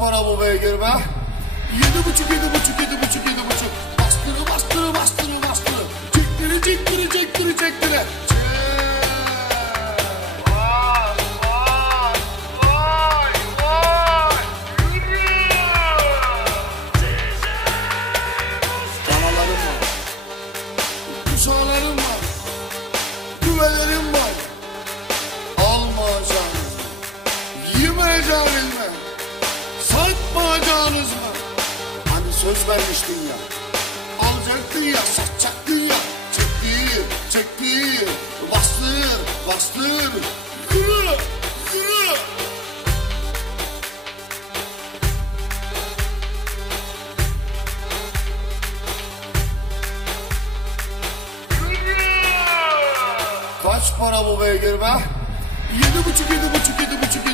para bu beygir be? 7,5, 7,5, 7,5, 7,5. Bastırı, bastırı, bastırı, bastırı. Çektiri, çektiri, çektiri, çektiri. Danalarım var, kuşağlarım var, düvelerim var. Almayacağınız mı? Yemeyeceğiniz mi? Satmayacağınız mı? Hani söz vermiştin ya, alacaktın ya, satacaktın ya. Çektir, çektir, bastır, bastır. Yürü, yürü. Kaç para bu beygir be? 7,5, 7,5, 7,5.